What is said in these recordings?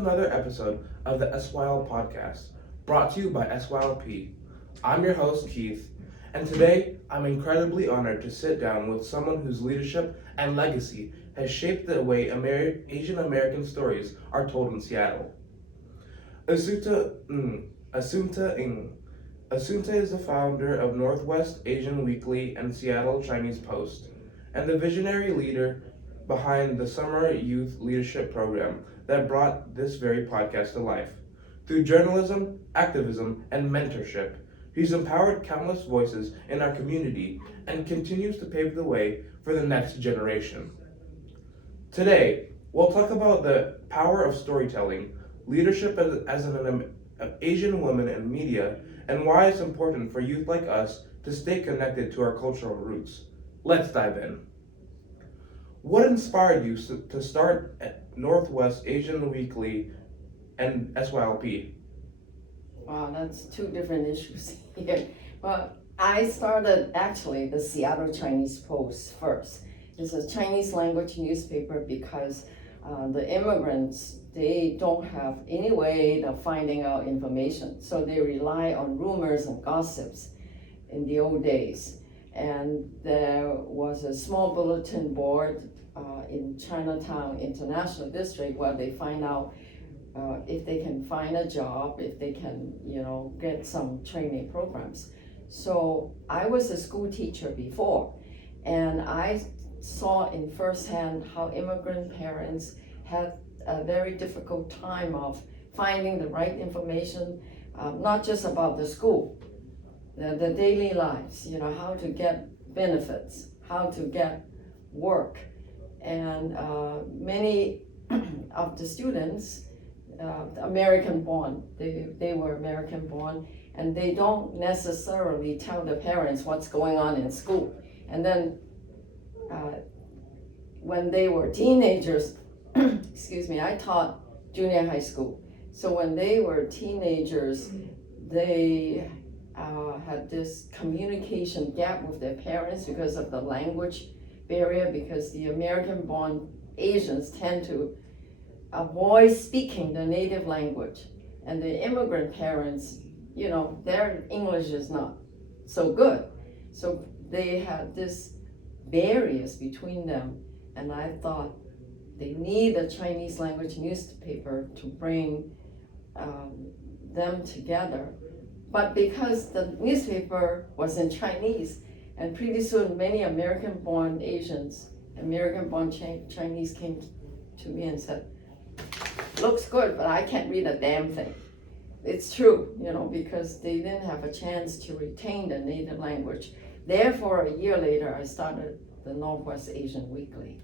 another episode of the SYL Podcast, brought to you by SYLP. I'm your host, Keith, and today I'm incredibly honored to sit down with someone whose leadership and legacy has shaped the way Asian American stories are told in Seattle. Assunta Ng. Assunta is the founder of Northwest Asian Weekly and Seattle Chinese Post, and the visionary leader behind the Summer Youth Leadership Program that brought this very podcast to life. Through journalism, activism, and mentorship, she's empowered countless voices in our community and continues to pave the way for the next generation. Today, we'll talk about the power of storytelling, leadership as an Asian woman in media, and why it's important for youth like us to stay connected to our cultural roots. Let's dive in. What inspired you to start Northwest Asian Weekly and SYLP? Wow, that's two different issues here. But I started actually the Seattle Chinese Post first. It's a Chinese language newspaper because the immigrants, they don't have any way of finding out information. So they rely on rumors and gossips in the old days. And there was a small bulletin board in Chinatown International District where they find out if they can find a job, if they can, get some training programs. So I was a school teacher before, and I saw in firsthand how immigrant parents had a very difficult time of finding the right information, not just about the school, the daily lives, how to get benefits, how to get work. And many of the students, American born, they were American born, and they don't necessarily tell their parents what's going on in school. And then when they were teenagers, I taught junior high school. So when they were teenagers, they had this communication gap with their parents because of the language barrier, because the American-born Asians tend to avoid speaking the native language. And the immigrant parents, their English is not so good. So they had this barriers between them. And I thought they need a Chinese language newspaper to bring them together. But because the newspaper was in Chinese, and pretty soon many American-born Asians, American-born Chinese came to me and said, looks good, but I can't read a damn thing. It's true, because they didn't have a chance to retain the native language. Therefore, a year later, I started the Northwest Asian Weekly.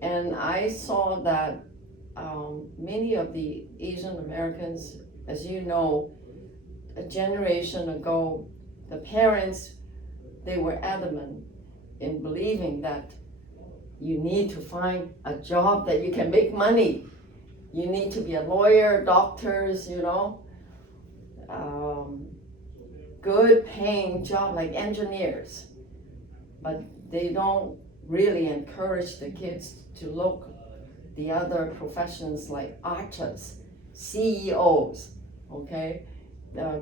And I saw that many of the Asian Americans, as you know, a generation ago, the parents, they were adamant in believing that you need to find a job that you can make money. You need to be a lawyer, doctors, good paying job like engineers. But they don't really encourage the kids to look the other professions like artists, CEOs, okay?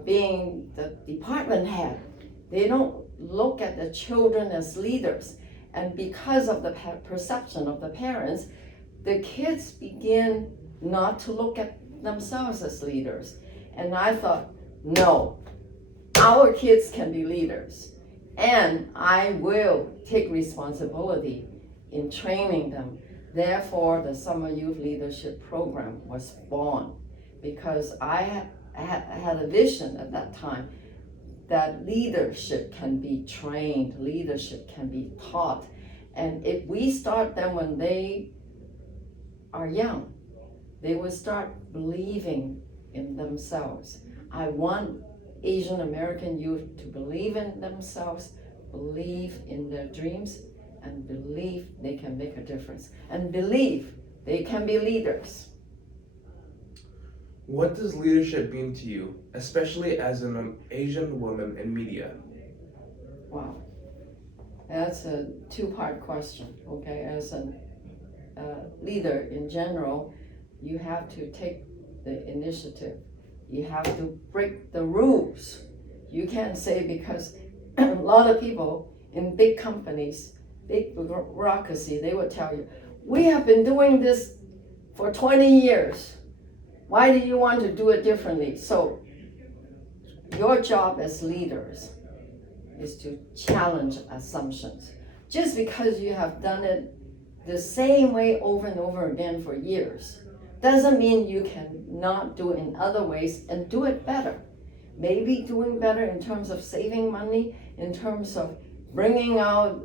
Being the department head. They don't look at the children as leaders. And because of the perception of the parents, the kids begin not to look at themselves as leaders. And I thought, no, our kids can be leaders. And I will take responsibility in training them. Therefore, the Summer Youth Leadership Program was born, because I had a vision at that time that leadership can be trained, leadership can be taught. And if we start them when they are young, they will start believing in themselves. I want Asian American youth to believe in themselves, believe in their dreams, and believe they can make a difference, and believe they can be leaders. What does leadership mean to you, especially as an Asian woman in media? Wow, that's a two-part question, okay? As a leader in general, you have to take the initiative. You have to break the rules. You can't say, because a lot of people in big companies, big bureaucracy, they will tell you, we have been doing this for 20 years. Why do you want to do it differently? So your job as leaders is to challenge assumptions. Just because you have done it the same way over and over again for years doesn't mean you can not do it in other ways and do it better. Maybe doing better in terms of saving money, in terms of bringing out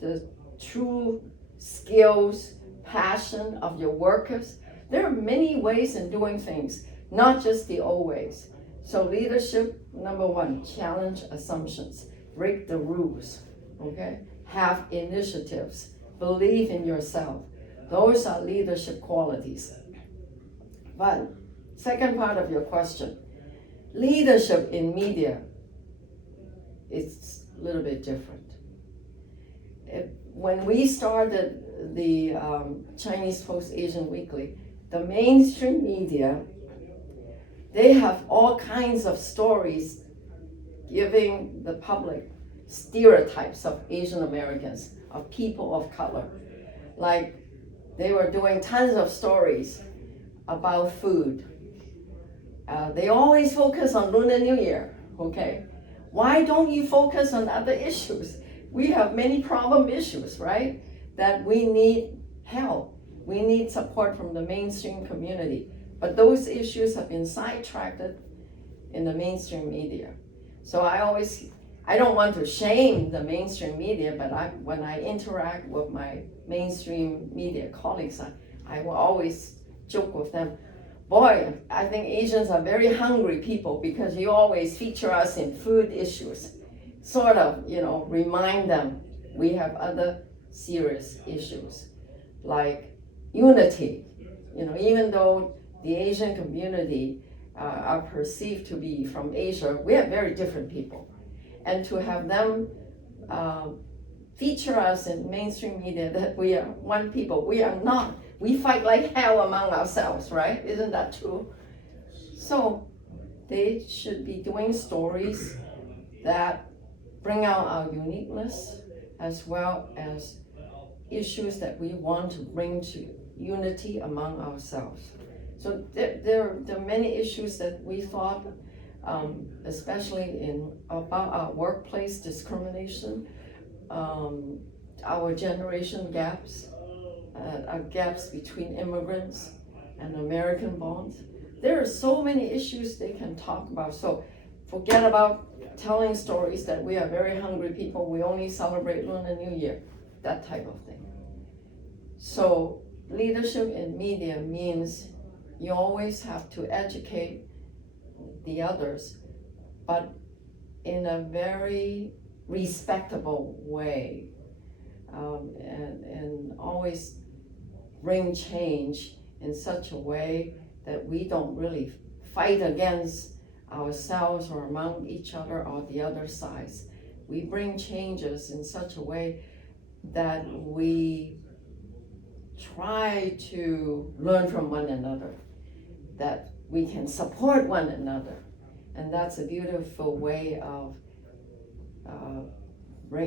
the true skills, passion of your workers. There are many ways in doing things, not just the old ways. So leadership, number one, challenge assumptions, break the rules, okay? Have initiatives, believe in yourself. Those are leadership qualities. But second part of your question, leadership in media is a little bit different. When we started the Chinese Post Asian Weekly, the mainstream media, they have all kinds of stories giving the public stereotypes of Asian Americans, of people of color. Like they were doing tons of stories about food. They always focus on Lunar New Year, okay? Why don't you focus on other issues? We have many problem issues, right? That we need help. We need support from the mainstream community. But those issues have been sidetracked in the mainstream media. So I don't want to shame the mainstream media, but when I interact with my mainstream media colleagues, I will always joke with them, boy, I think Asians are very hungry people because you always feature us in food issues. Sort of, remind them we have other serious issues like unity. Even though the Asian community are perceived to be from Asia, we are very different people. And to have them feature us in mainstream media that we are one people, we are not. We fight like hell among ourselves, right? Isn't that true? So they should be doing stories that bring out our uniqueness as well as issues that we want to bring to unity among ourselves. So there are many issues that we thought, especially about our workplace discrimination, our generation gaps, gaps between immigrants and American bonds. There are so many issues they can talk about. So forget about telling stories that we are very hungry people, we only celebrate Lunar New Year, that type of thing. So leadership in media means you always have to educate the others, but in a very respectable way, and always bring change in such a way that we don't really fight against ourselves or among each other or the other sides. We bring changes in such a way that we try to learn from one another, that we can support one another. And that's a beautiful way of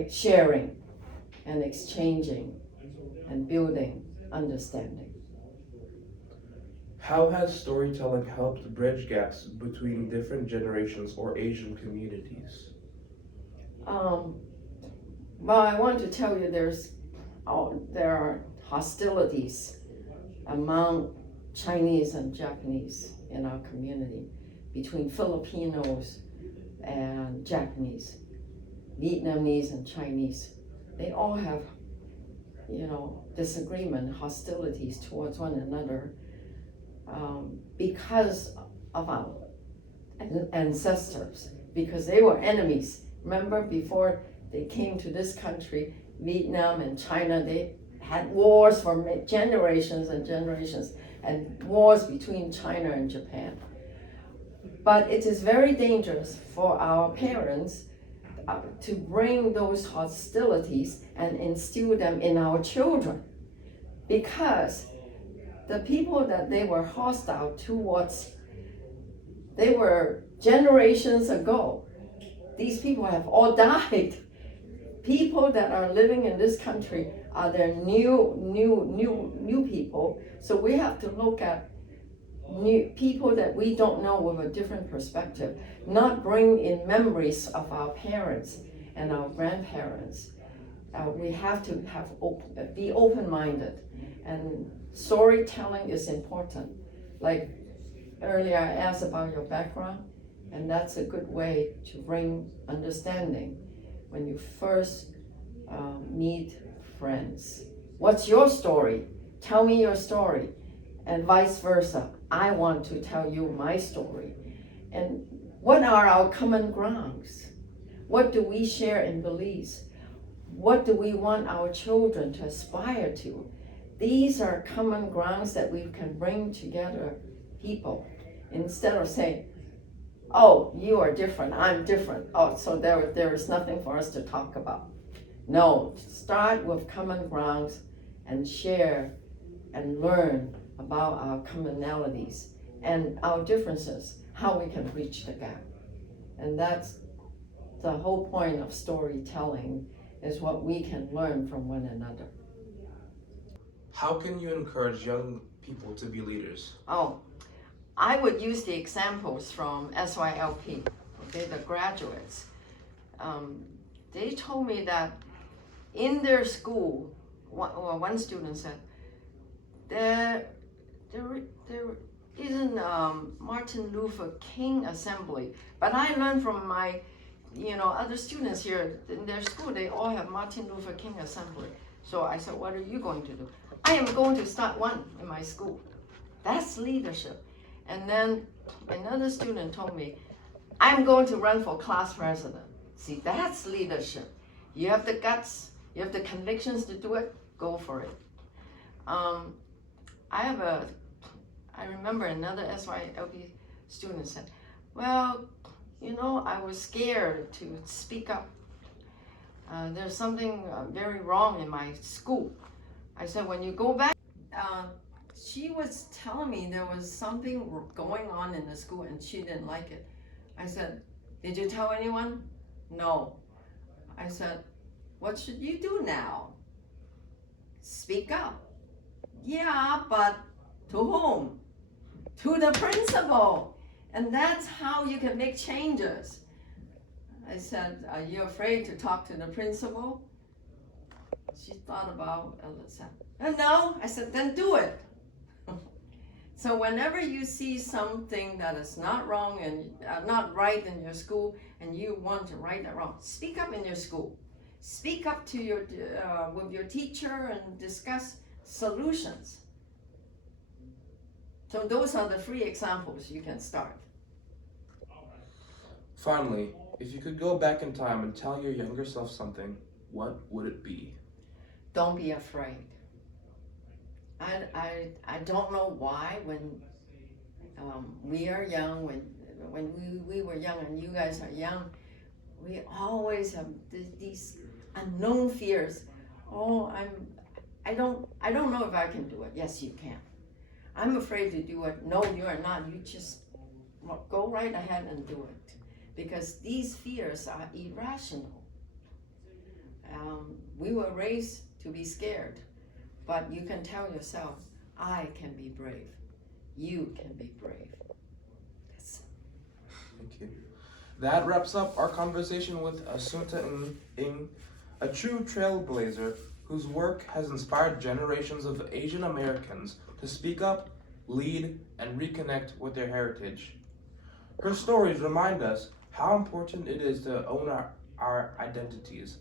sharing and exchanging and building understanding. How has storytelling helped bridge gaps between different generations or Asian communities? Well, I want to tell you there are hostilities among Chinese and Japanese in our community, between Filipinos and Japanese, Vietnamese and Chinese. They all have, disagreement, hostilities towards one another because of our ancestors, because they were enemies. Remember, before they came to this country, Vietnam and China, they had wars for generations and generations, and wars between China and Japan. But it is very dangerous for our parents to bring those hostilities and instill them in our children, because the people that they were hostile towards, they were generations ago. These people have all died. People that are living in this country are their new people. So we have to look at new people that we don't know with a different perspective, not bring in memories of our parents and our grandparents. We have to be open-minded, and storytelling is important. Like earlier I asked about your background, and that's a good way to bring understanding when you first meet friends. What's your story? Tell me your story, and vice versa. I want to tell you my story. And what are our common grounds? What do we share in beliefs? What do we want our children to aspire to? These are common grounds that we can bring together people, instead of saying, oh, you are different, I'm different. Oh, so there is nothing for us to talk about. No, start with common grounds and share and learn about our commonalities and our differences, how we can bridge the gap. And that's the whole point of storytelling, is what we can learn from one another. How can you encourage young people to be leaders? Oh, I would use the examples from SYLP, okay, the graduates. They told me that in their school, one student said, there isn't Martin Luther King assembly, but I learned from my other students here in their school, they all have Martin Luther King assembly. So I said, what are you going to do? I am going to start one in my school. That's leadership. And then another student told me, I'm going to run for class president. See, that's leadership. You have the guts, you have the convictions to do it, go for it. I remember another SYLP student said, well, I was scared to speak up. There's something very wrong in my school. I said, when you go back, she was telling me there was something going on in the school and she didn't like it. I said, did you tell anyone? No. I said, what should you do now? Speak up. Yeah, but to whom? To the principal. And that's how you can make changes. I said, are you afraid to talk to the principal? She thought about it, said, no. I said, then do it. So whenever you see something that is not wrong and not right in your school, and you want to right that wrong, speak up in your school. Speak up to with your teacher and discuss solutions. So those are the 3 examples you can start. Finally, if you could go back in time and tell your younger self something, what would it be? Don't be afraid. I don't know why when we are young, when we were young and you guys are young, we always have these unknown fears. Oh, I don't know if I can do it. Yes, you can. I'm afraid to do it. No, you are not. You just go right ahead and do it, because these fears are irrational. We were raised to be scared, but you can tell yourself, I can be brave. You can be brave. Yes. Thank you. That wraps up our conversation with Assunta Ng, a true trailblazer whose work has inspired generations of Asian Americans to speak up, lead, and reconnect with their heritage. Her stories remind us how important it is to own our identities,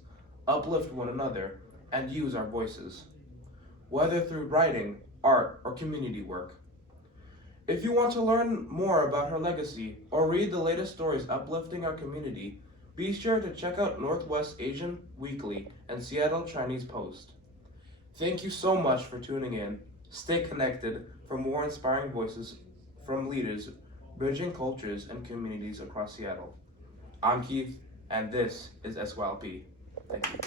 uplift one another, and use our voices, whether through writing, art, or community work. If you want to learn more about her legacy or read the latest stories uplifting our community, be sure to check out Northwest Asian Weekly and Seattle Chinese Post. Thank you so much for tuning in. Stay connected for more inspiring voices from leaders bridging cultures and communities across Seattle. I'm Keith, and this is SYLP. Thank you.